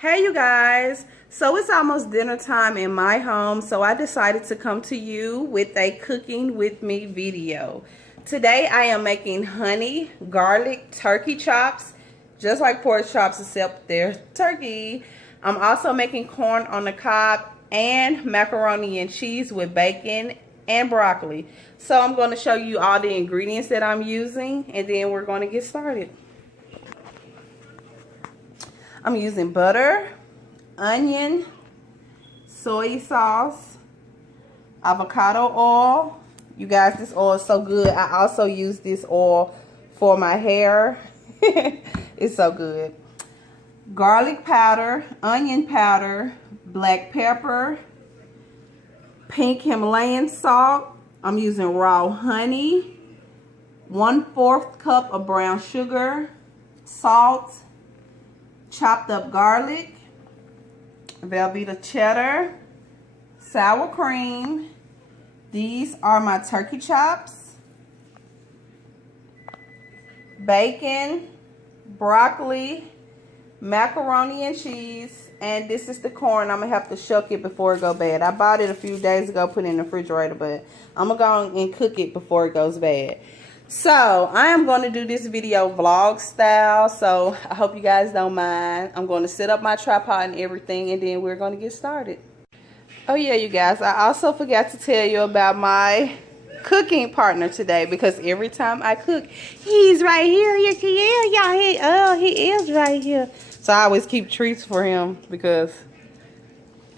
Hey you guys, so it's almost dinner time in my home, so I decided to come to you with a cooking with me video. Today I am making honey garlic turkey chops, just like pork chops except they're turkey. I'm also making corn on the cob and macaroni and cheese with bacon and broccoli. So I'm going to show you all the ingredients that I'm using and then we're going to get started. I'm using butter, onion, soy sauce, avocado oil. You guys, this oil is so good. I also use this oil for my hair. It's so good. Garlic powder, onion powder, black pepper, pink Himalayan salt. I'm using raw honey, 1/4 cup of brown sugar, salt, chopped up garlic, Velveeta cheddar, sour cream. These are my turkey chops, bacon, broccoli, macaroni and cheese, and this is the corn. I'm gonna have to shuck it before it go bad. I bought it a few days ago, put it in the refrigerator, but I'm gonna go and cook it before it goes bad. So I am going to do this video vlog style, so I hope you guys don't mind. I'm going to set up my tripod and everything, and then we're going to get started. Oh yeah, you guys, I also forgot to tell you about my cooking partner today, because every time I cook, he's right here. Yes, he is, y'all. He is right here. So I always keep treats for him because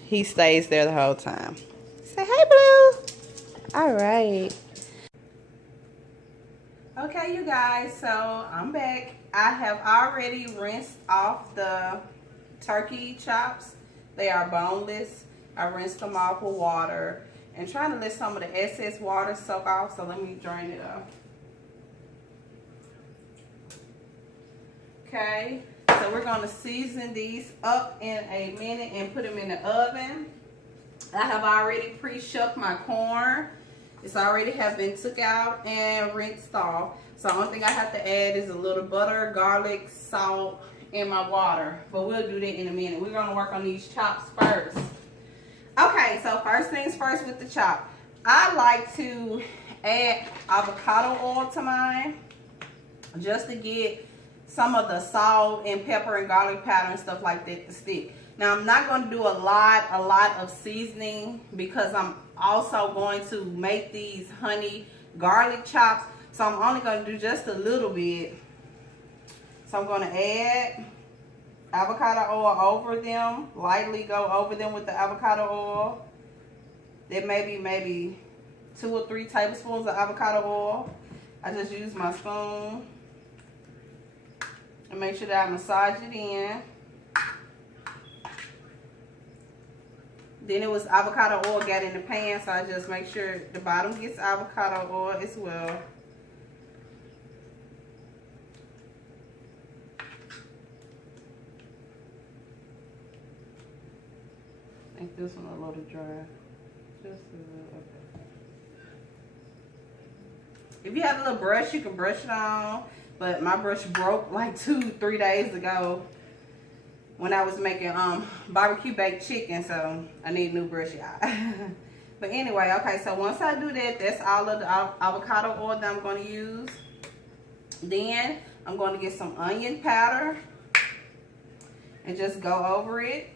he stays there the whole time. Say hey, Blue. All right. Okay, you guys, so I'm back. I have already rinsed off the turkey chops. They are boneless. I rinsed them off with water and trying to let some of the excess water soak off, so let me drain it off. Okay, so we're going to season these up in a minute and put them in the oven. I have already pre-shucked my corn. It's already have been took out and rinsed off. So the only thing I have to add is a little butter, garlic, salt, and my water. But we'll do that in a minute. We're going to work on these chops first. Okay, so first things first with the chop. I like to add avocado oil to mine just to get some of the salt and pepper and garlic powder and stuff like that to stick. Now I'm not going to do a lot of seasoning because I'm also going to make these honey garlic chops. So I'm only going to do just a little bit. So I'm going to add avocado oil over them. Lightly go over them with the avocado oil. Then maybe 2 or 3 tablespoons of avocado oil. I just use my spoon. And make sure that I massage it in. Then it was avocado oil got in the pan, so I just make sure the bottom gets avocado oil as well. I think this one a little dry. Just a little, okay. If you have a little brush, you can brush it on. But my brush broke like 2-3 days ago when I was making barbecue baked chicken, so I need a new brush, y'all. But anyway, okay, so once I do that, that's all of the avocado oil that I'm going to use. Then I'm going to get some onion powder and just go over it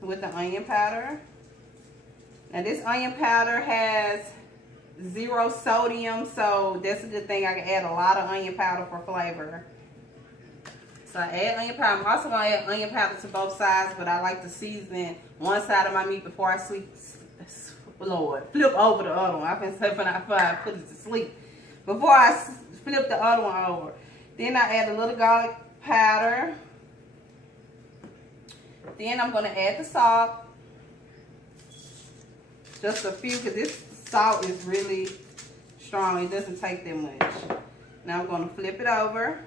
with the onion powder. Now this onion powder has 0 sodium, so that's a good thing. I can add a lot of onion powder for flavor. So I add onion powder. I'm also going to add onion powder to both sides, but I like to season one side of my meat before I flip over the other one. I've been saying before I put it to sleep. Before I flip the other one over. Then I add a little garlic powder. Then I'm going to add the salt. Just a few, because this salt is really strong. It doesn't take that much. Now I'm going to flip it over.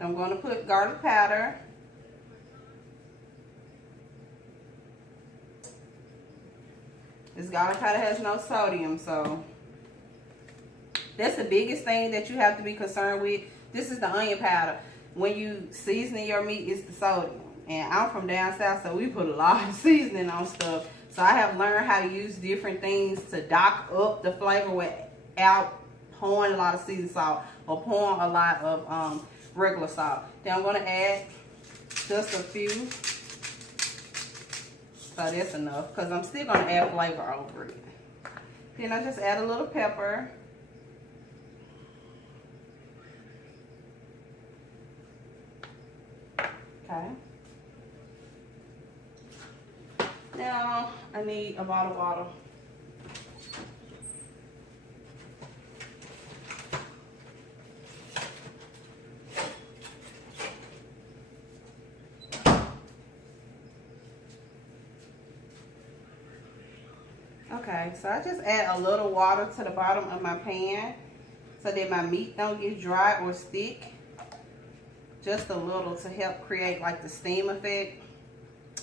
I'm going to put garlic powder. This garlic powder has no sodium, so that's the biggest thing that you have to be concerned with. This is the onion powder. When you season your meat, it's the sodium. And I'm from down south, so we put a lot of seasoning on stuff. So I have learned how to use different things to dock up the flavor without pouring a lot of seasoned salt or pouring a lot of regular salt. Then I'm going to add just a few. So that's enough, because I'm still going to add flavor over it. Then I just add a little pepper. Okay. Now I need a bottle of water. Okay, so I just add a little water to the bottom of my pan so that my meat don't get dry or stick. Just a little to help create like the steam effect.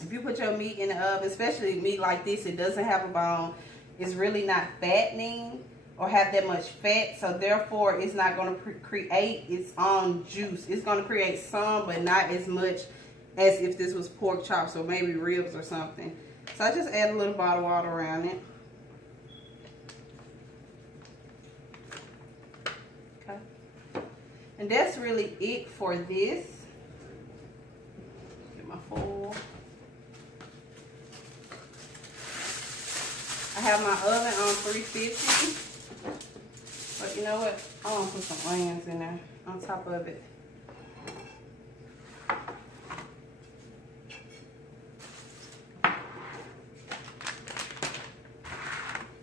If you put your meat in the oven, especially meat like this, it doesn't have a bone. It's really not fattening or have that much fat, so therefore it's not going to create its own juice. It's going to create some, but not as much as if this was pork chops or maybe ribs or something. So I just add a little bottle of water around it. Okay. And that's really it for this. Get my foil. I have my oven on 350. But you know what? I want to put some onions in there on top of it.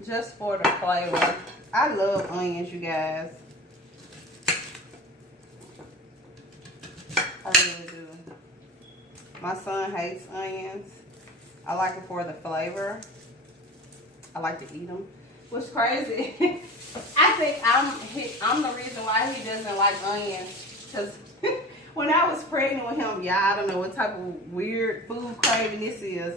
Just for the flavor. I love onions, you guys. I really do. My son hates onions. I like it for the flavor. I like to eat them. What's crazy, I think I'm the reason why he doesn't like onions. Because when I was pregnant with him, yeah, I don't know what type of weird food craving this is,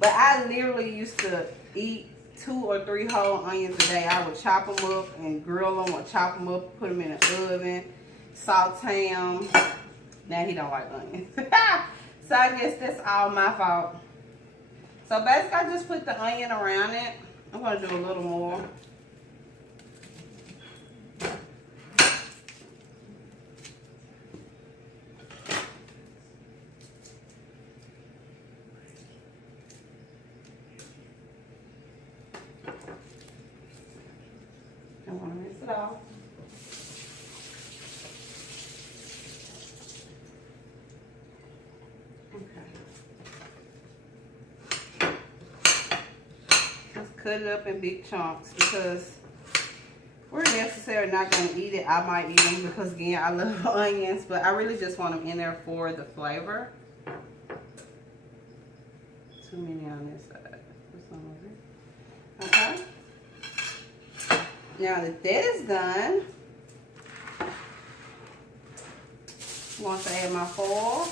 but I literally used to eat 2 or 3 whole onions a day. I would chop them up and grill them or chop them up, put them in the oven, saute them. Now he don't like onions. So I guess that's all my fault. So basically I just put the onion around it. I'm going to do a little more. I want to rinse it off. Cut it up in big chunks because we're necessarily not going to eat it. I might eat them because, again, I love onions, but I really just want them in there for the flavor. Too many on this side. Okay. Now that that is done, I'm going to add my foil.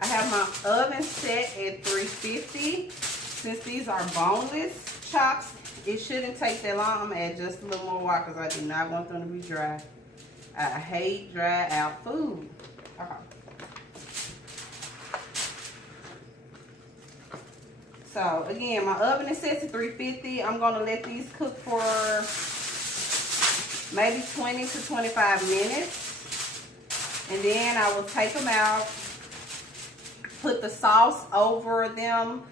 I have my oven set at 350. Since these are boneless chops, it shouldn't take that long. I'm gonna add just a little more water because I do not want them to be dry. I hate dry out food. Okay. So again, my oven is set to 350. I'm gonna let these cook for maybe 20 to 25 minutes. And then I will take them out, put the sauce over them,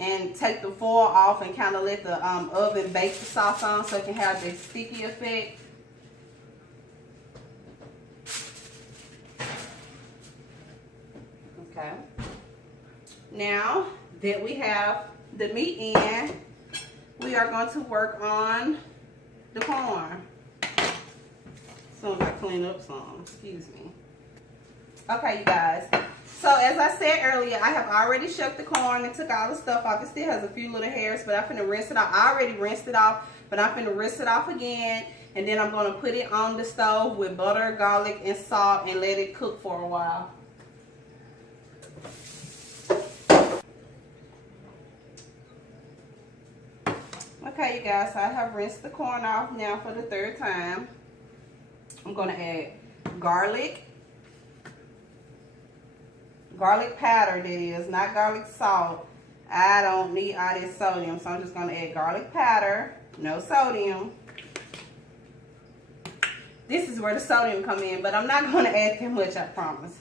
and take the foil off and kind of let the oven bake the sauce on so it can have the sticky effect. Okay. Now that we have the meat in, we are going to work on the corn. As soon as I clean up some, excuse me. Okay, you guys. So as I said earlier, I have already shucked the corn and took all the stuff off. It still has a few little hairs, but I'm finna rinse it off. I already rinsed it off, but I'm finna rinse it off again. And then I'm gonna put it on the stove with butter, garlic, and salt and let it cook for a while. Okay, you guys, so I have rinsed the corn off now for the 3rd time. I'm going to add garlic powder, that is, not garlic salt. I don't need all this sodium, so I'm just going to add garlic powder, no sodium. This is where the sodium come in, but I'm not going to add that much, I promise.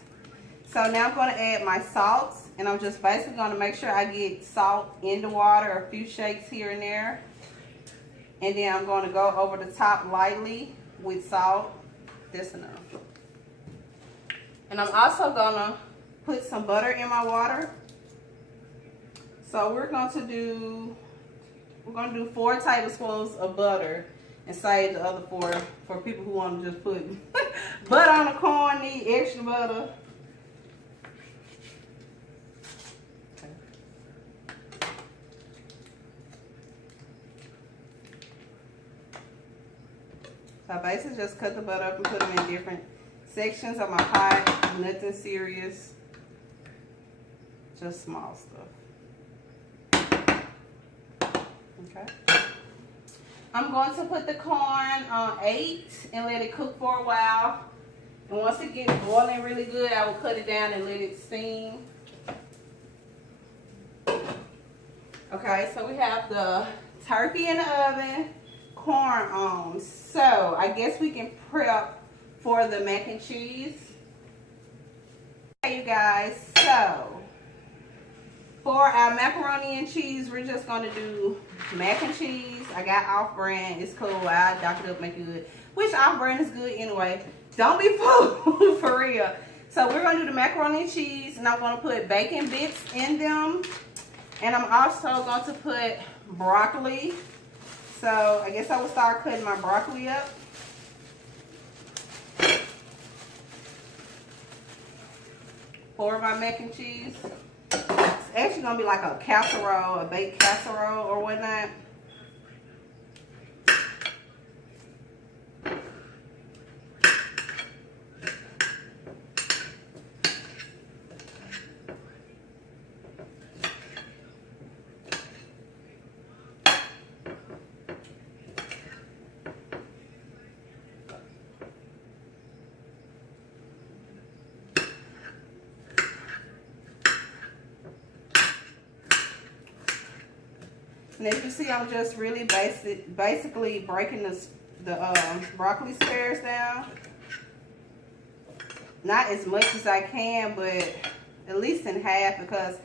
So now I'm going to add my salts, and I'm just basically going to make sure I get salt in the water, a few shakes here and there. And then I'm going to go over the top lightly with salt. That's enough. And I'm also going to put some butter in my water. So we're going to do 4 tablespoons of butter and save the other 4 for people who want to just put butter on the corn, need extra butter. Okay. So I basically just cut the butter up and put them in different sections of my pot. Nothing serious, just small stuff. Okay. I'm going to put the corn on 8 and let it cook for a while. And once it gets boiling really good, I will cut it down and let it steam. Okay, so we have the turkey in the oven, corn on. So I guess we can prep for the mac and cheese. Okay, you guys, so for our macaroni and cheese, we're just going to do mac and cheese. I got off-brand. It's cool. I dock it up, make it good. Which off-brand is good anyway. Don't be fooled, for real. So we're going to do the macaroni and cheese, and I'm going to put bacon bits in them. And I'm also going to put broccoli. So I guess I will start cutting my broccoli up. For my mac and cheese. It's actually going to be like a casserole, a baked casserole or whatnot. And as you see, I'm just really basically breaking the broccoli squares down. Not as much as I can, but at least in half, because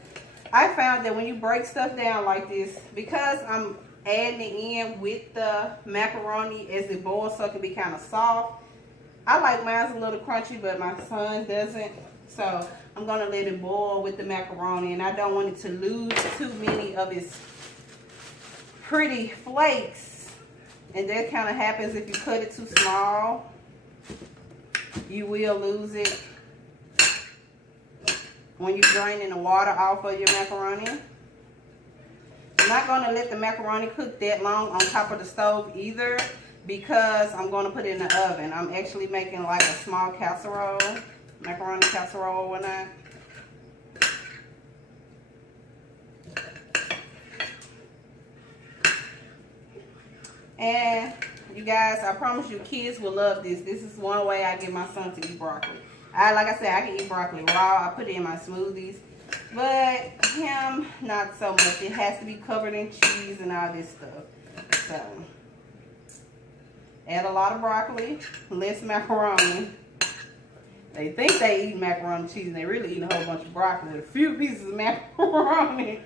I found that when you break stuff down like this, because I'm adding it in with the macaroni as it boils so it can be kind of soft. I like mine a little crunchy, but my son doesn't. So I'm going to let it boil with the macaroni, and I don't want it to lose too many of its pretty flakes, and that kind of happens if you cut it too small. You will lose it when you're draining the water off of your macaroni. I'm not going to let the macaroni cook that long on top of the stove either, because I'm going to put it in the oven. I'm actually making like a small casserole, macaroni casserole or whatnot. And you guys, I promise you, kids will love this. This is one way I get my son to eat broccoli. Like I said, I can eat broccoli raw. I put it in my smoothies. But him, not so much. It has to be covered in cheese and all this stuff. So, add a lot of broccoli, less macaroni. They think they eat macaroni and cheese, and they really eat a whole bunch of broccoli. A few pieces of macaroni.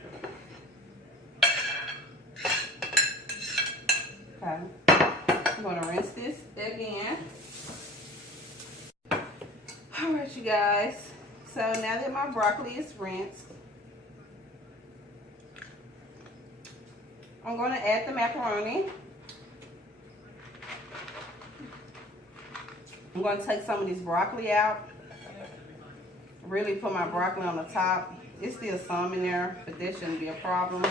Okay, I'm going to rinse this again. Alright, you guys. So now that my broccoli is rinsed, I'm going to add the macaroni. I'm going to take some of this broccoli out. Really put my broccoli on the top. There's still some in there, but that shouldn't be a problem.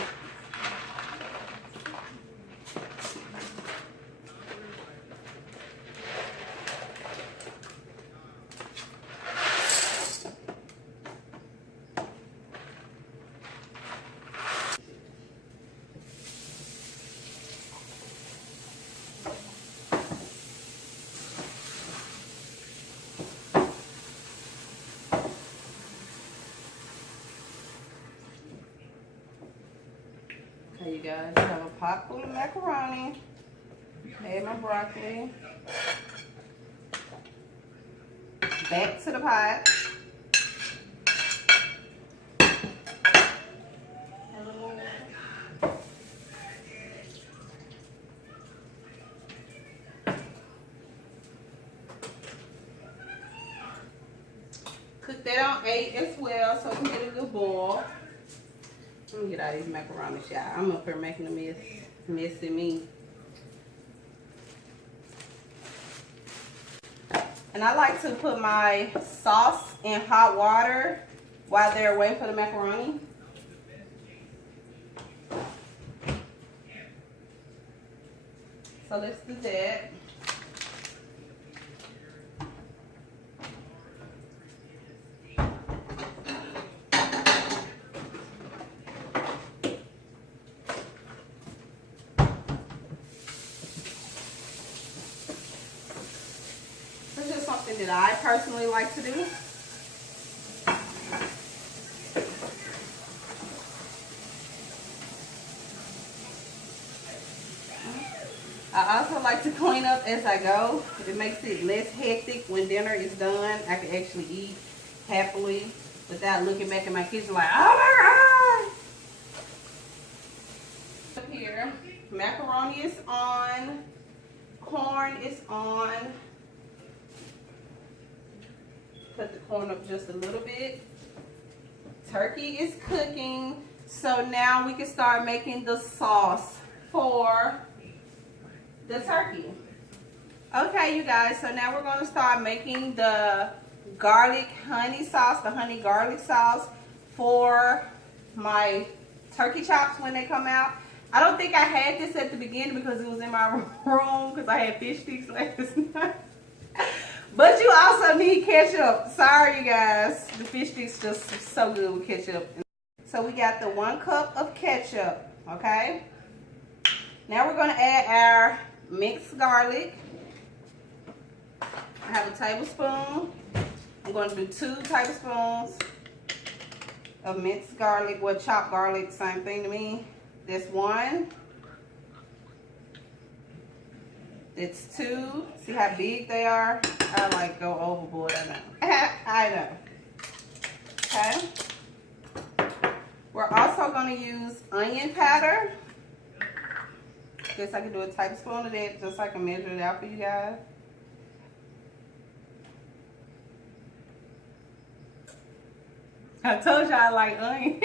guys. I have a pot full of macaroni. Add my broccoli. Back to the pot. Cook that on 8 as well so we can get a good boil. Let me get all these macaroni, y'all. I'm up here making a messy me. And I like to put my sauce in hot water while they're waiting for the macaroni. So let's do that. This is something that I personally like to do. I also like to clean up as I go. It makes it less hectic when dinner is done. I can actually eat happily without looking back in my kitchen like, oh my God! Up here, macaroni is on, corn is on. Cut the corn up just a little bit. Turkey is cooking. So now we can start making the sauce for the turkey. Okay, you guys, so now we're going to start making the garlic honey sauce, the honey garlic sauce for my turkey chops when they come out. I don't think I had this at the beginning because it was in my room because I had fish sticks last night. But you also need ketchup. Sorry, you guys. The fish sticks just so good with ketchup. So we got the 1 cup of ketchup, okay? Now we're going to add our minced garlic. I have a tablespoon. I'm going to do 2 tablespoons of minced garlic. Well, chopped garlic, same thing to me. That's 1. It's 2. See how big they are? I like go overboard, I know. I know. Okay. We're also going to use onion powder. Guess I can do a tablespoon of that just so I can measure it out for you guys. I told you I like onion.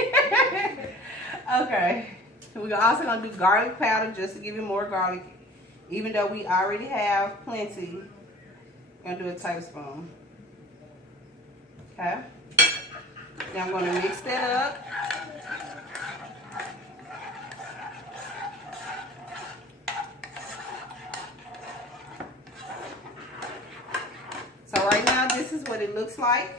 Okay. We're also going to do garlic powder just to give you more garlic. Even though we already have plenty, I'm going to do a tablespoon. Okay. Now I'm going to mix that up. So right now, this is what it looks like.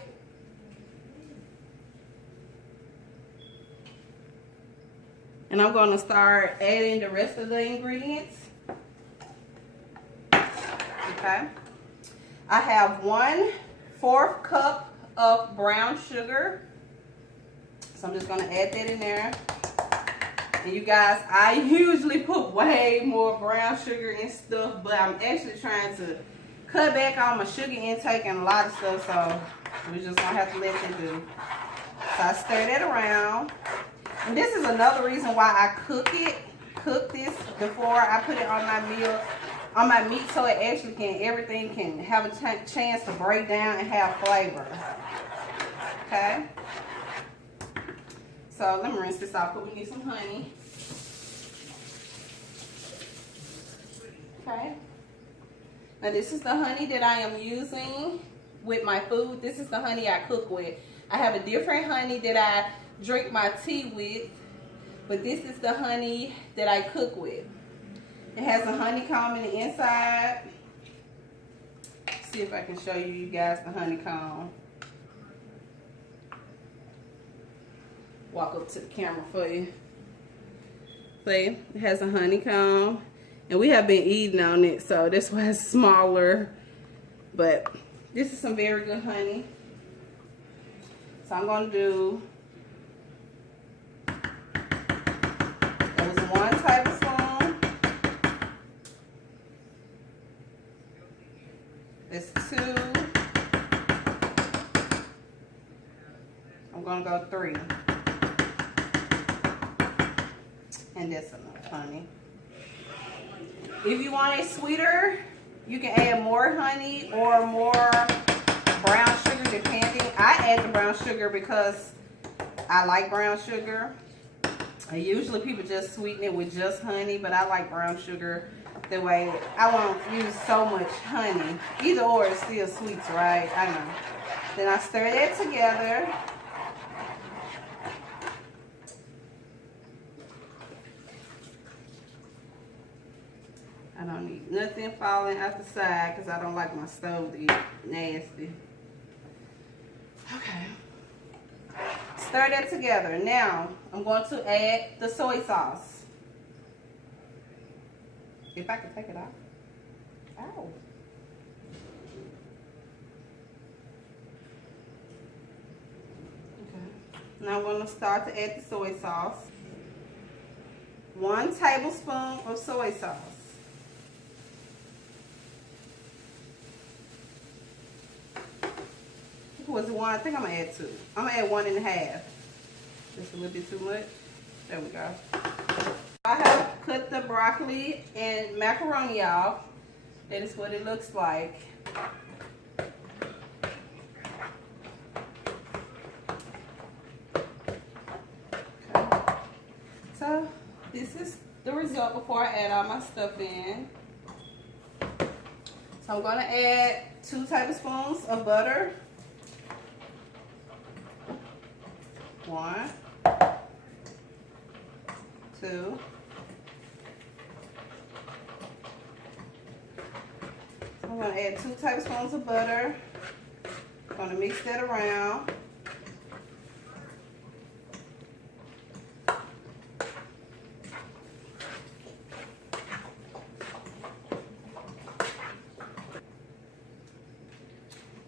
And I'm going to start adding the rest of the ingredients. Okay. I have 1/4 cup of brown sugar. So I'm just going to add that in there. And you guys, I usually put way more brown sugar and stuff, but I'm actually trying to cut back on my sugar intake and a lot of stuff, so we're just going to have to let that do. So I stir that around. And this is another reason why I cook this before I put it on my meal. On my meat, so it actually everything can have a chance to break down and have flavor. Okay. So let me rinse this off because we need some honey. Okay. Now this is the honey that I am using with my food. This is the honey I cook with. I have a different honey that I drink my tea with, but this is the honey that I cook with. It has a honeycomb in the inside. Let's see if I can show you guys the honeycomb. Walk up to the camera for you. See, it has a honeycomb. And we have been eating on it, so that's why it's smaller. But this is some very good honey. So I'm going to do, that was 1 gonna go 3. And that's enough, honey. If you want it sweeter, you can add more honey or more brown sugar, depending. I add the brown sugar because I like brown sugar. Usually people just sweeten it with just honey, but I like brown sugar. That way I won't use so much honey. Either or, it's still sweets, right? I know. Then I stir that together. I don't need nothing falling out the side because I don't like my stove to get nasty. Okay. Stir that together. Now, I'm going to add the soy sauce. If I can take it off. Ow. Okay. Now I'm going to start to add the soy sauce. 1 tablespoon of soy sauce. Was it 1? I think I'm gonna add 2. I'm gonna add 1.5. Just a little bit too much. There we go. I have cut the broccoli and macaroni off. That is what it looks like. Okay. So this is the result before I add all my stuff in. So I'm gonna add 2 tablespoons of butter. 1, 2, I'm going to add 2 tablespoons of butter. I'm going to mix that around.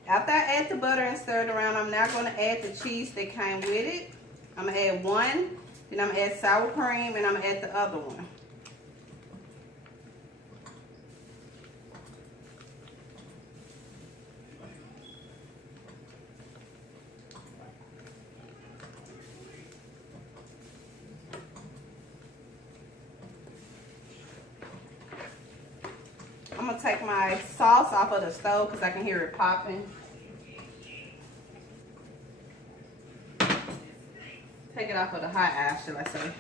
After I add the butter and stir it around, I'm now going to add the cheese that came with it. I'm going to add 1, then I'm going to add sour cream, and I'm going to add the other one. I'm going to take my sauce off of the stove because I can hear it popping. Take it off of the hot ash, shall I say.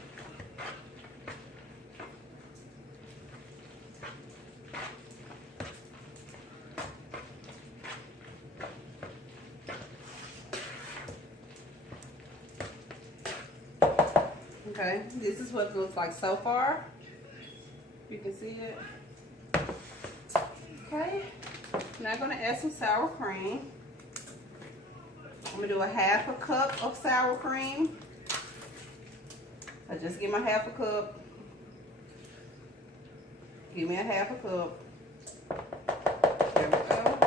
Okay, this is what it looks like so far. You can see it. Okay, now I'm going to add some sour cream. I'm going to do a 1/2 cup of sour cream. I just give my 1/2 cup. Give me a 1/2 cup. There we go.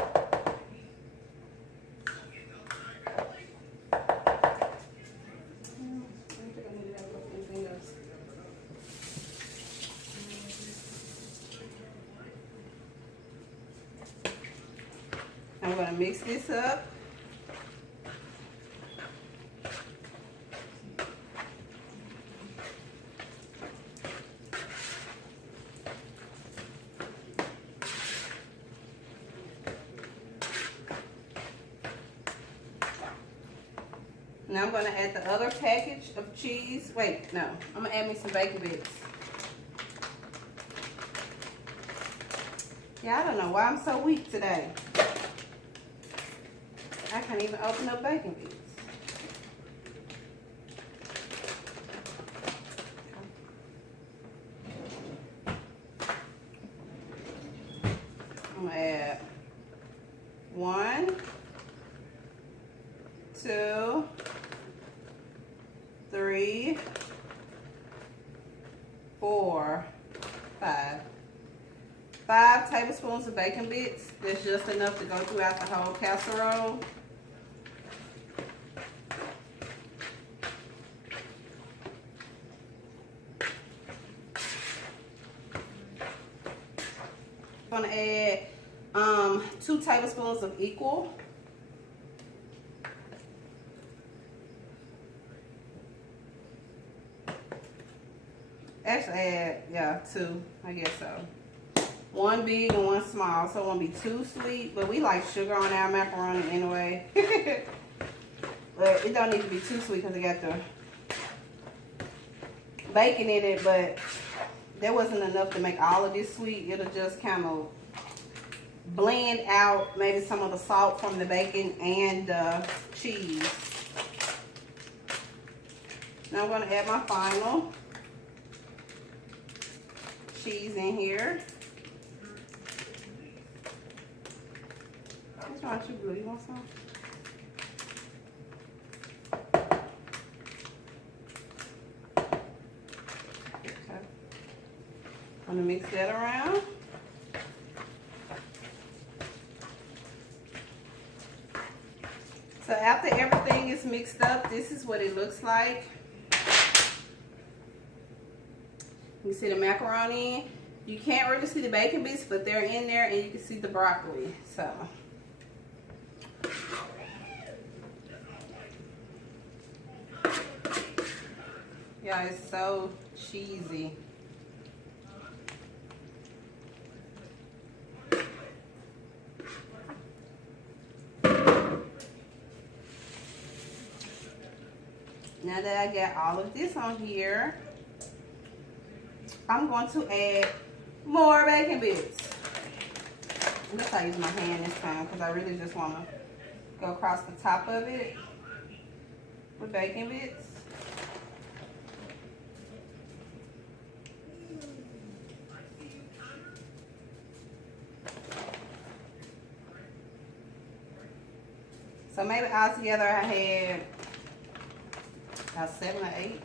I'm going to mix this up. Now I'm going to add the other package of cheese. Wait, no. I'm going to add me some bacon bits. Yeah, I don't know why I'm so weak today. I can't even open up bacon bits. I'm going to add 1, 2, 3, 4, 5. 5 tablespoons of bacon bits. That's just enough to go throughout the whole casserole. I'm going to add 2 tablespoons of equal. Yeah, 2. I guess so. 1 big and 1 small. So it won't be too sweet. But we like sugar on our macaroni anyway. But it don't need to be too sweet because it got the bacon in it. But there wasn't enough to make all of this sweet. It'll just kind of blend out maybe some of the salt from the bacon and the cheese. Now I'm going to add my final cheese in here. What's wrong with you, Blue? You want some? Okay. I'm going to mix that around. So after everything is mixed up, this is what it looks like. You can see the macaroni. You can't really see the bacon bits, but they're in there, and you can see the broccoli. So yeah, it's so cheesy. Now that I got all of this on here, I'm going to add more bacon bits. I'm just going to use my hand this time because I really just want to go across the top of it with bacon bits. So maybe altogether I had about 7 or 8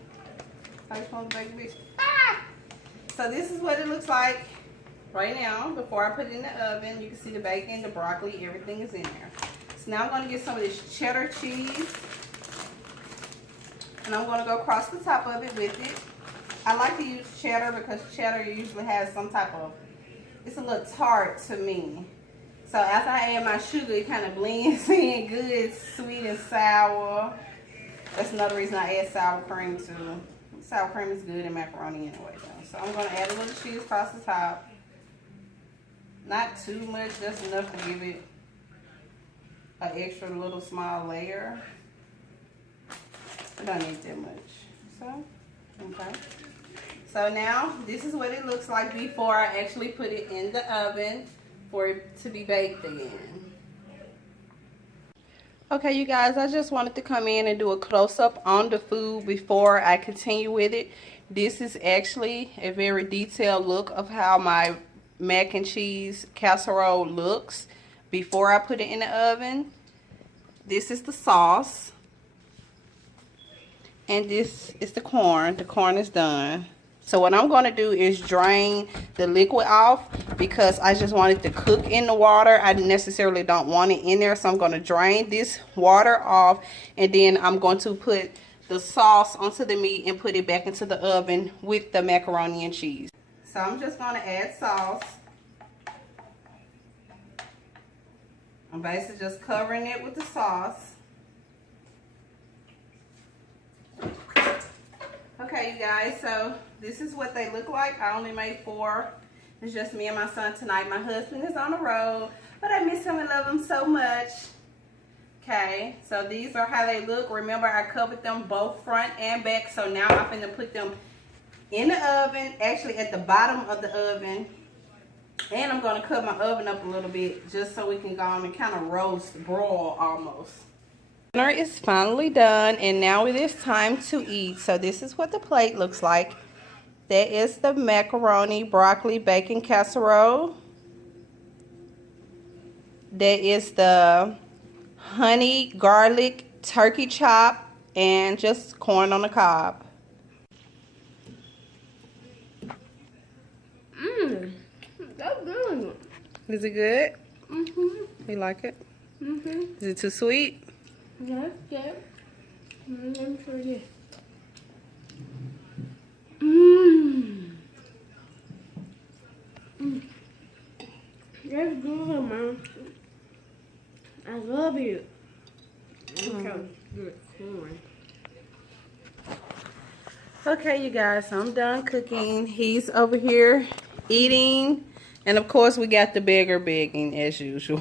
tablespoons of bacon bits. So this is what it looks like right now before I put it in the oven. You can see the bacon, the broccoli, everything is in there. So now I'm going to get some of this cheddar cheese, and I'm going to go across the top of it with it. I like to use cheddar because cheddar usually has some type of, it's a little tart to me. So after I add my sugar, it kind of blends in good. It's sweet and sour. That's another reason I add sour cream too. Sour cream is good in macaroni anyway though. So I'm going to add a little cheese across the top. Not too much, just enough to give it an extra little small layer. I don't need that much. So, okay. So now, this is what it looks like before I actually put it in the oven for it to be baked in. Okay, you guys, I just wanted to come in and do a close-up on the food before I continue with it. This is actually a very detailed look of how my mac and cheese casserole looks before I put it in the oven. This is the sauce. And this is the corn. The corn is done. So what I'm going to do is drain the liquid off because I just want it to cook in the water. I necessarily don't want it in there. So I'm going to drain this water off. And then I'm going to put the sauce onto the meat and put it back into the oven with the macaroni and cheese. So I'm just going to add sauce. I'm basically just covering it with the sauce. Okay, you guys, so this is what they look like. I only made 4. It's just me and my son tonight. My husband is on the road, but I miss him and love him so much. Okay, so these are how they look. Remember, I covered them both front and back, so now I'm going to put them in the oven, actually at the bottom of the oven. And I'm going to cut my oven up a little bit just so we can go on and kind of roast, broil almost. Dinner is finally done, and now it is time to eat. So this is what the plate looks like. That is the macaroni, broccoli, bacon casserole. That is the honey, garlic, turkey chop, and just corn on the cob. That's good. Is it good? Mm-hmm. You like it? Mm-hmm. Is it too sweet? Yeah, yeah. Let me show you. Mmm. That's good, man. I love it. Look how good corn. Okay, you guys, so I'm done cooking. He's over here eating. And of course, we got the bigger bigging as usual.